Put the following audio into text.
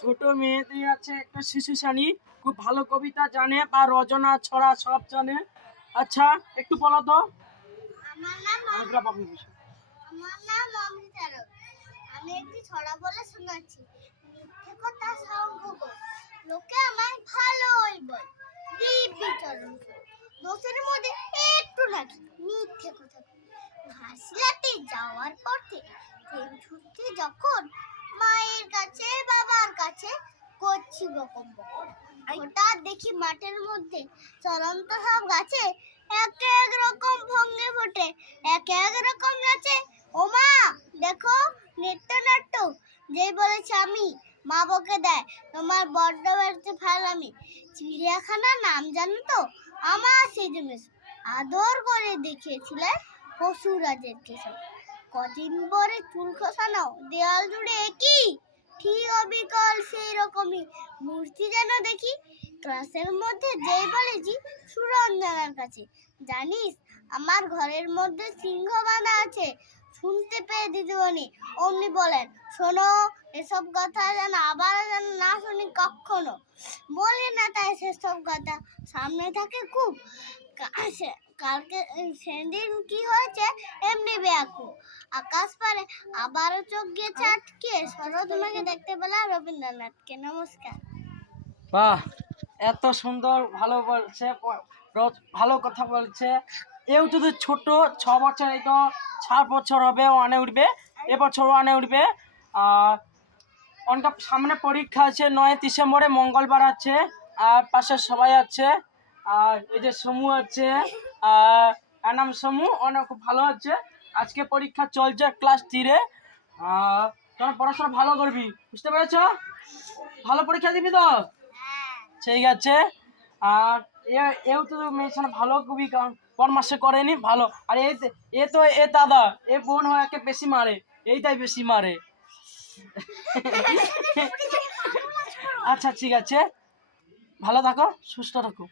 ছোট মেয়েদের আছে একটা শিশু শ্রেণি খুব ভালো কবিতা জানে বা রচনা ছড়া সব জানে। আচ্ছা একটু বলো তো। আমার নাম আগ্রা বাবু বসে। আমার নাম অমৃতা আমি একটি ছড়া বলে শোনাচ্ছি। মিথ্যে কথা সঙ্গ লোকে আমায় ভালোই বল। দিব্যি চরণ দোষের মধ্যে একটু নাকি মিথ্যে কথা ঘাসিলাতে যাওয়ার পথে ট্রেন ছুটতে যখন মায়ের কাছে বাবার কাছে করছি বকম হঠাৎ দেখি মাঠের মধ্যে চলন্ত সব গাছে এক এক রকম ভঙ্গে ফোটে। এক এক রকম নাচে মা, দেখো, নৃত্য নাট্য। যেই বলেছে আমি, মা বকে দেয়, তোমার বড্ড বাড়িতে ফালামি। চিড়িয়াখানার নাম জানো তো? আমার সেই জন্য আদর করে দেখিয়েছিলে পশুরাজের কেশব। কদিন পরে চুল খসানো, দেয়াল জুড়ে একই ঠিক অবিকল সেই রকমই মূর্তি যেন দেখি ক্লাসের মধ্যে যেই বলেছি সুরঞ্জনার কাছে। জানিস, আমার ঘরের মধ্যে সিংহ বাঁধা আছে। শুনতে পেয়ে দিদিমণি অমনি বলেন, শোনো, এসব কথা যেন আবার যেন না শুনি কখনো বলি না তাই সেসব কথা। সামনে থাকে খুব কালকে সেদিন কি হয়েছে এমনি বেয়াকু। আকাশ পারে, আবারও চোখ গিয়েছে আটকে মেঘে দেখতে পেলাম রবীন্দ্রনাথকে নমস্কার। বাহ, এত সুন্দর ভালো বলছে ভালো কথা বলছে। এও যদি ছোট, ছ বছর এই তো, চার বছর হবে ওয়ানে উঠবে এবছর ওয়ানে উঠবে। আর অনেকটা সামনে পরীক্ষা আছে, নয় ডিসেম্বরে মঙ্গলবার আছে, আর পাশে সবাই আছে, আর এই যে সমু আছে নাম সমু অনেক খুব ভালো আছে আজকে পরীক্ষা চলছে ক্লাস থ্রিরে তোমার পড়াশোনা ভালো করবি বুঝতে পেরেছ? ভালো পরীক্ষা দিবি তো? ঠিক আছে। আর এ- এও তো মেয়েছেন ভালো খুবই কারণ কোন মাসে করেনি ভালো। আর এই এ তো এ দাদা এ বোন হয় একে বেশি মারে এইটাই বেশি মারে। আচ্ছা ঠিক আছে। ভালো থাকো সুস্থ থাকো।